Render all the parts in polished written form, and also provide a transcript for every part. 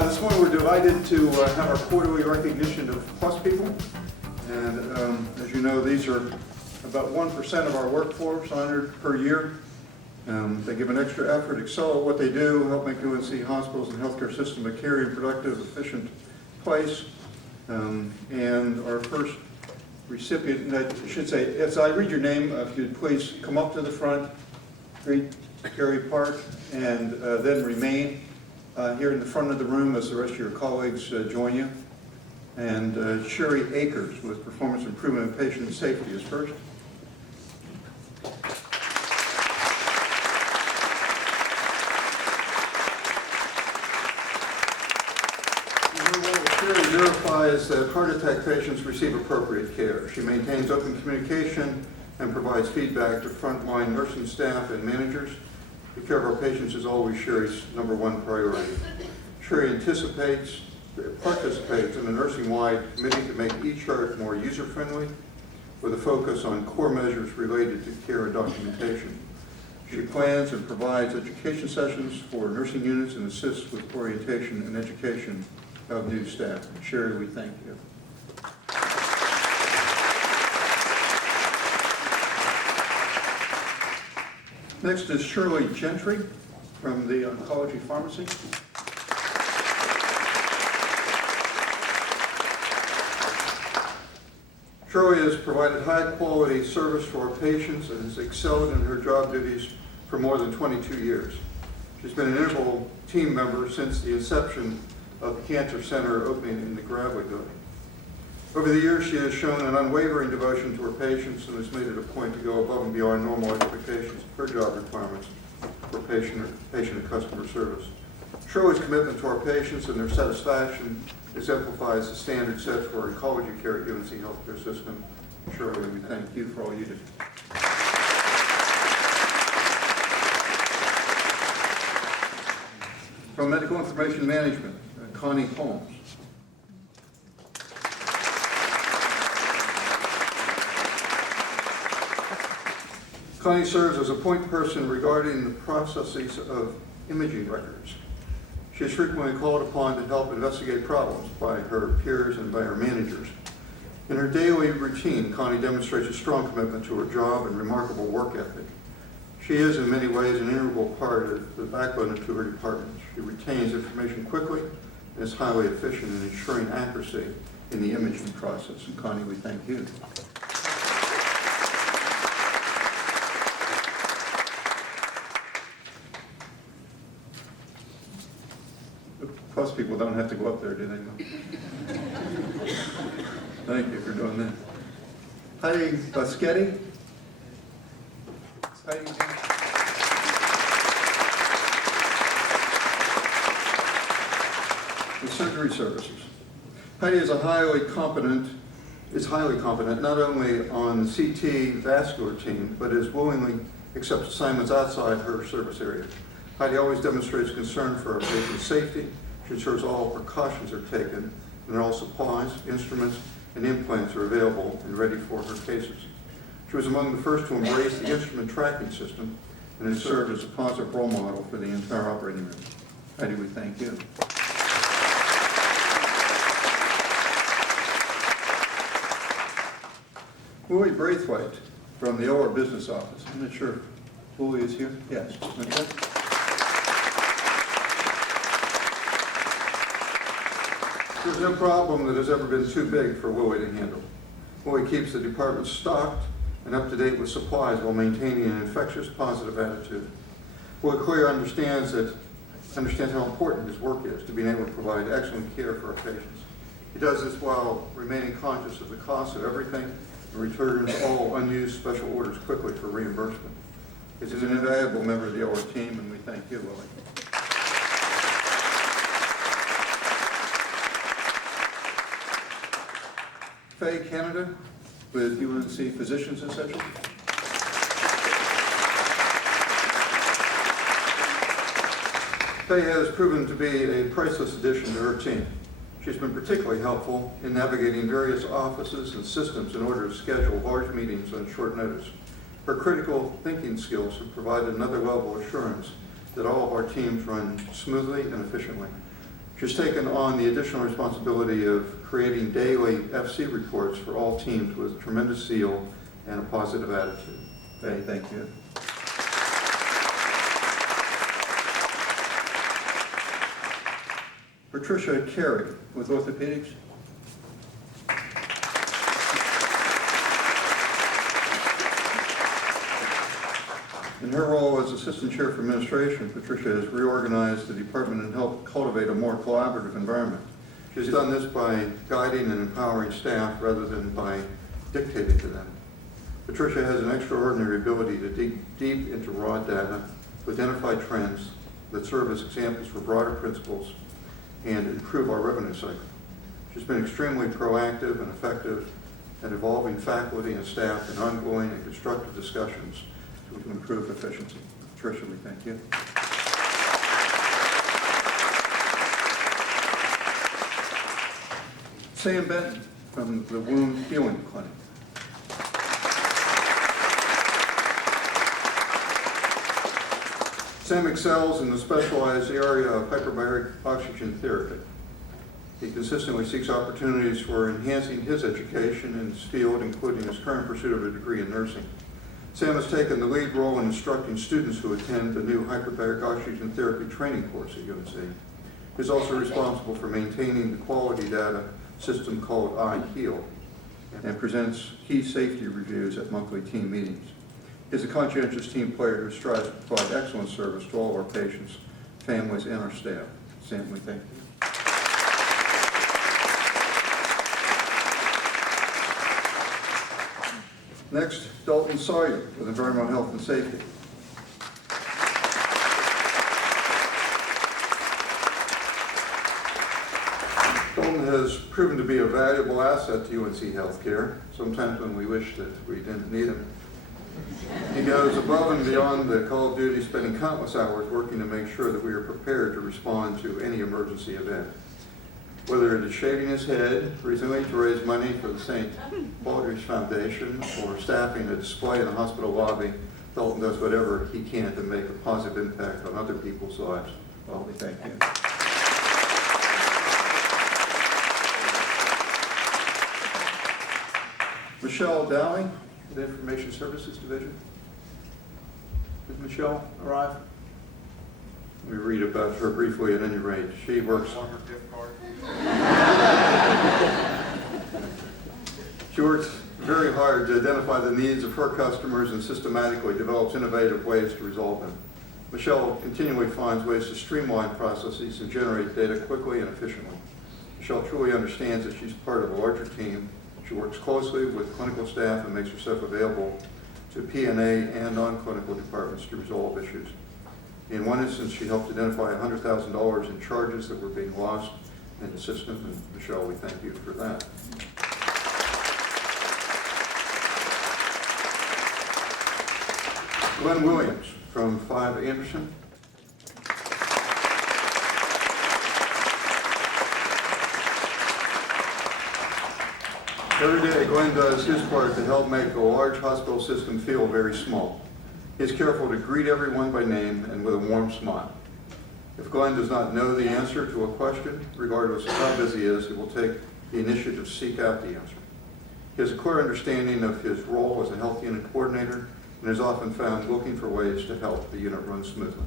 This morning we're delighted to have our quarterly recognition of PLUS people. And as you know, these are about 1% of our workforce honored per year. They give an extra effort, excel at what they do, help make UNC hospitals and healthcare system a caring, productive, efficient place. And our first recipient, I should say, as I read your name, if you'd please come up to the front, greet Gary Park, and then remain here in the front of the room as the rest of your colleagues join you. And Sherry Akers with Performance Improvement and Patient Safety is first. Sherry verifies that heart attack patients receive appropriate care. She maintains open communication and provides feedback to frontline nursing staff and managers. The care of our patients is always Sherry's #1 priority. Sherry participates in a nursing-wide committee to make eChart more user-friendly with a focus on core measures related to care and documentation. She plans and provides education sessions for nursing units and assists with orientation and education of new staff. Sherry, we thank you. Next is Shirley Gentry from the Oncology Pharmacy. Shirley has provided high-quality service for our patients and has excelled in her job duties for more than 22 years. She's been an integral team member since the inception of the Cancer Center opening in the Gravely building. Over the years, she has shown an unwavering devotion to her patients and has made it a point to go above and beyond normal expectations of her job requirements for patient and customer service. Shirley's commitment to our patients and their satisfaction exemplifies the standard set for oncology care at UNC Health Care system. Shirley, we thank you for all you do. From Medical Information Management, Connie Holmes. Connie serves as a point person regarding the processes of imaging records. She is frequently called upon to help investigate problems by her peers and by her managers. In her daily routine, Connie demonstrates a strong commitment to her job and remarkable work ethic. She is in many ways an integral part of the backbone to her department. She retains information quickly and is highly efficient in ensuring accuracy in the imaging process. And Connie, we thank you. Plus people don't have to go up there, do they? Thank you for doing that. Heidi Baschetti. With Surgery Services. Heidi is highly competent not only on the CT vascular team, but is willingly accepts assignments outside her service area. Heidi always demonstrates concern for our patient's safety. She ensures all precautions are taken and all supplies, instruments, and implants are available and ready for her cases. She was among the first to embrace the instrument tracking system and has served as a positive role model for the entire operating room. Heidi, we thank you. Willie Braithwaite from the OR Business Office. I'm not sure if Willie is here. Yes. Okay. There's no problem that has ever been too big for Willie to handle. Willie keeps the department stocked and up to date with supplies while maintaining an infectious, positive attitude. Willie clearly understands how important his work is to being able to provide excellent care for our patients. He does this while remaining conscious of the cost of everything and returns all unused special orders quickly for reimbursement. He's an invaluable member of the OR team, and we thank you, Willie. Faye Canada with UNC Physicians Essentials. Faye has proven to be a priceless addition to her team. She's been particularly helpful in navigating various offices and systems in order to schedule large meetings on short notice. Her critical thinking skills have provided another level of assurance that all of our teams run smoothly and efficiently. She's taken on the additional responsibility of creating daily FC reports for all teams with tremendous zeal and a positive attitude. Faye, thank you. Patricia Carey with orthopedics. In her role as Assistant Chair for Administration, Patricia has reorganized the department and helped cultivate a more collaborative environment. She's done this by guiding and empowering staff rather than by dictating to them. Patricia has an extraordinary ability to dig deep into raw data, to identify trends that serve as examples for broader principles and improve our revenue cycle. She's been extremely proactive and effective at involving faculty and staff in ongoing and constructive discussions to improve efficiency. Patricia, we thank you. Sam Benton from the Wound Healing Clinic. Sam excels in the specialized area of hyperbaric oxygen therapy. He consistently seeks opportunities for enhancing his education in this field, including his current pursuit of a degree in nursing. Sam has taken the lead role in instructing students who attend the new hyperbaric oxygen therapy training course at UNC. He is also responsible for maintaining the quality data system called iHeal and presents key safety reviews at monthly team meetings. He is a conscientious team player who strives to provide excellent service to all of our patients, families, and our staff. Sam, we thank you. Next, Dalton Sawyer with Environmental Health and Safety. Dalton has proven to be a valuable asset to UNC Health Care, sometimes when we wish that we didn't need him. He goes above and beyond the call of duty, spending countless hours working to make sure that we are prepared to respond to any emergency event. Whether it is shaving his head recently to raise money for the St. Baldrick's Foundation or staffing a display in the hospital lobby, Dalton does whatever he can to make a positive impact on other people's lives. Well, we thank you. Michelle Dowling, the Information Services Division. Did Michelle arrive? We read about her briefly at any rate. She works. She works very hard to identify the needs of her customers and systematically develops innovative ways to resolve them. Michelle continually finds ways to streamline processes and generate data quickly and efficiently. Michelle truly understands that she's part of a larger team. She works closely with clinical staff and makes herself available to P&A and non-clinical departments to resolve issues. In one instance, she helped identify $100,000 in charges that were being lost in the system, and Michelle, we thank you for that. Glenn Williams from 5 Anderson. Every day, Glenn does his part to help make a large hospital system feel very small. He is careful to greet everyone by name and with a warm smile. If Glenn does not know the answer to a question, regardless of how busy he is, he will take the initiative to seek out the answer. He has a clear understanding of his role as a health unit coordinator and is often found looking for ways to help the unit run smoothly.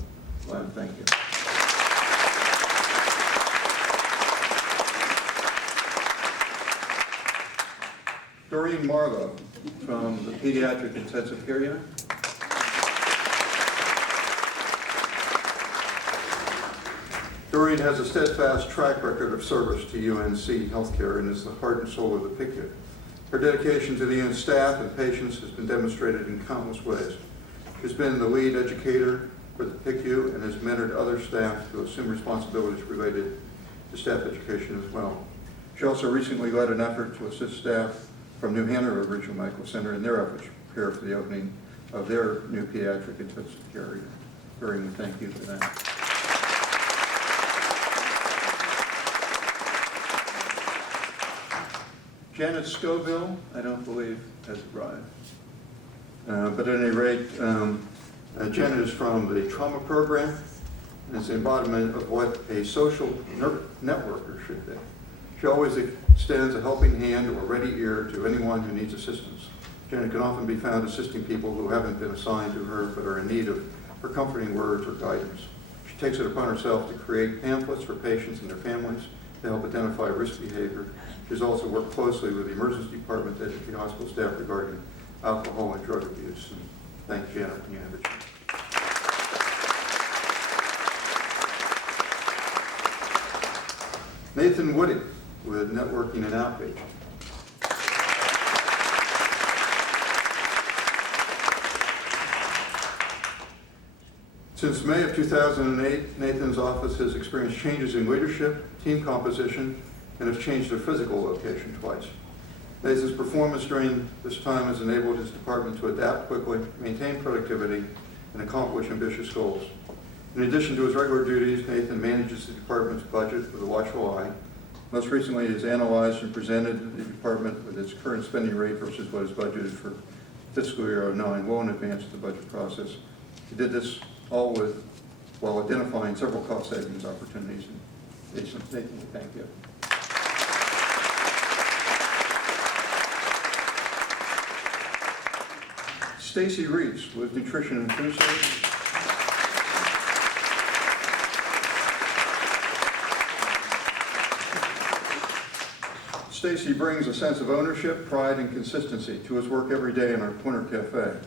Glenn, thank you. Doreen Marlowe from the Pediatric Intensive Care Unit. Doreen has a steadfast track record of service to UNC Health Care and is the heart and soul of the PICU. Her dedication to the unit staff and patients has been demonstrated in countless ways. She's been the lead educator for the PICU and has mentored other staff to assume responsibilities related to staff education as well. She also recently led an effort to assist staff from New Hanover Regional Medical Center in their efforts to prepare for the opening of their new pediatric intensive care unit. Doreen, we thank you for that. Janet Scoville, I don't believe, has arrived. But at any rate, Janet is from the trauma program, and it's the embodiment of what a social networker should be. She always extends a helping hand or a ready ear to anyone who needs assistance. Janet can often be found assisting people who haven't been assigned to her but are in need of her comforting words or guidance. She takes it upon herself to create pamphlets for patients and their families to help identify risk behavior. She's also worked closely with the emergency department to educate hospital staff regarding alcohol and drug abuse. And thank Janet when you have a chance. Nathan Woody with Networking and Outreach. Since May of 2008, Nathan's office has experienced changes in leadership, team composition, and has changed their physical location twice. Nathan's performance during this time has enabled his department to adapt quickly, maintain productivity, and accomplish ambitious goals. In addition to his regular duties, Nathan manages the department's budget with a watchful eye. Most recently, he has analyzed and presented the department with its current spending rate versus what is budgeted for fiscal year 2009, well in advance of the budget process. He did this all while identifying several cost savings opportunities. Nathan, thank you. Stacy Reese with Nutrition and Food Service. Stacy brings a sense of ownership, pride, and consistency to his work every day in our Winter Cafe.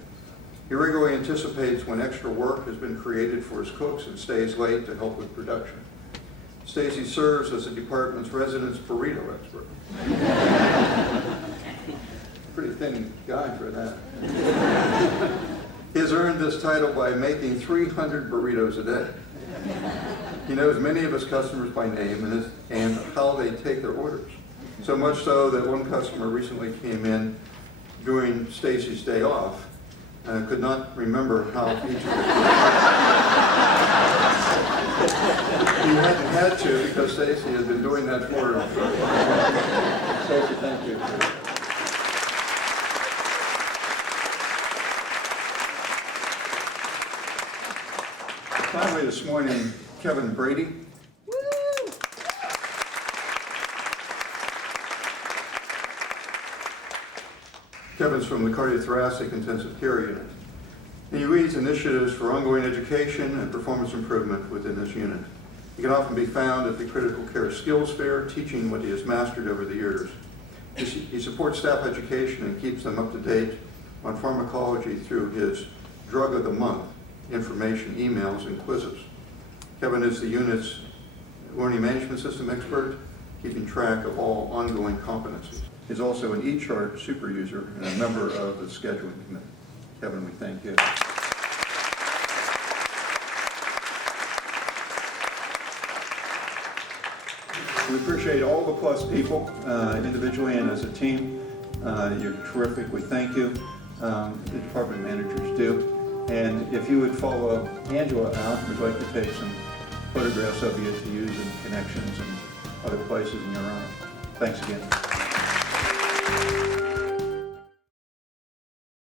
He regularly anticipates when extra work has been created for his cooks and stays late to help with production. Stacy serves as the department's residence burrito expert. Pretty thin guy for that. He has earned this title by making 300 burritos a day. He knows many of his customers by name and how they take their orders. So much so that one customer recently came in during Stacy's day off and could not remember how each of them. He hadn't had to because Stacy has been doing that for him. Stacy, thank you. Finally this morning, Kevin Brady. Kevin's from the Cardiothoracic Intensive Care Unit. He leads initiatives for ongoing education and performance improvement within this unit. He can often be found at the Critical Care Skills Fair, teaching what he has mastered over the years. He supports staff education and keeps them up to date on pharmacology through his Drug of the Month information, emails, and quizzes. Kevin is the unit's learning management system expert, keeping track of all ongoing competencies. He's also an eChart super user and a member of the scheduling committee. Kevin, we thank you. We appreciate all the Plus people, individually and as a team. You're terrific. We thank you. The department managers do. And if you would follow Angela out, we'd like to take some photographs of you to use in connections and other places in your honor. Thanks again.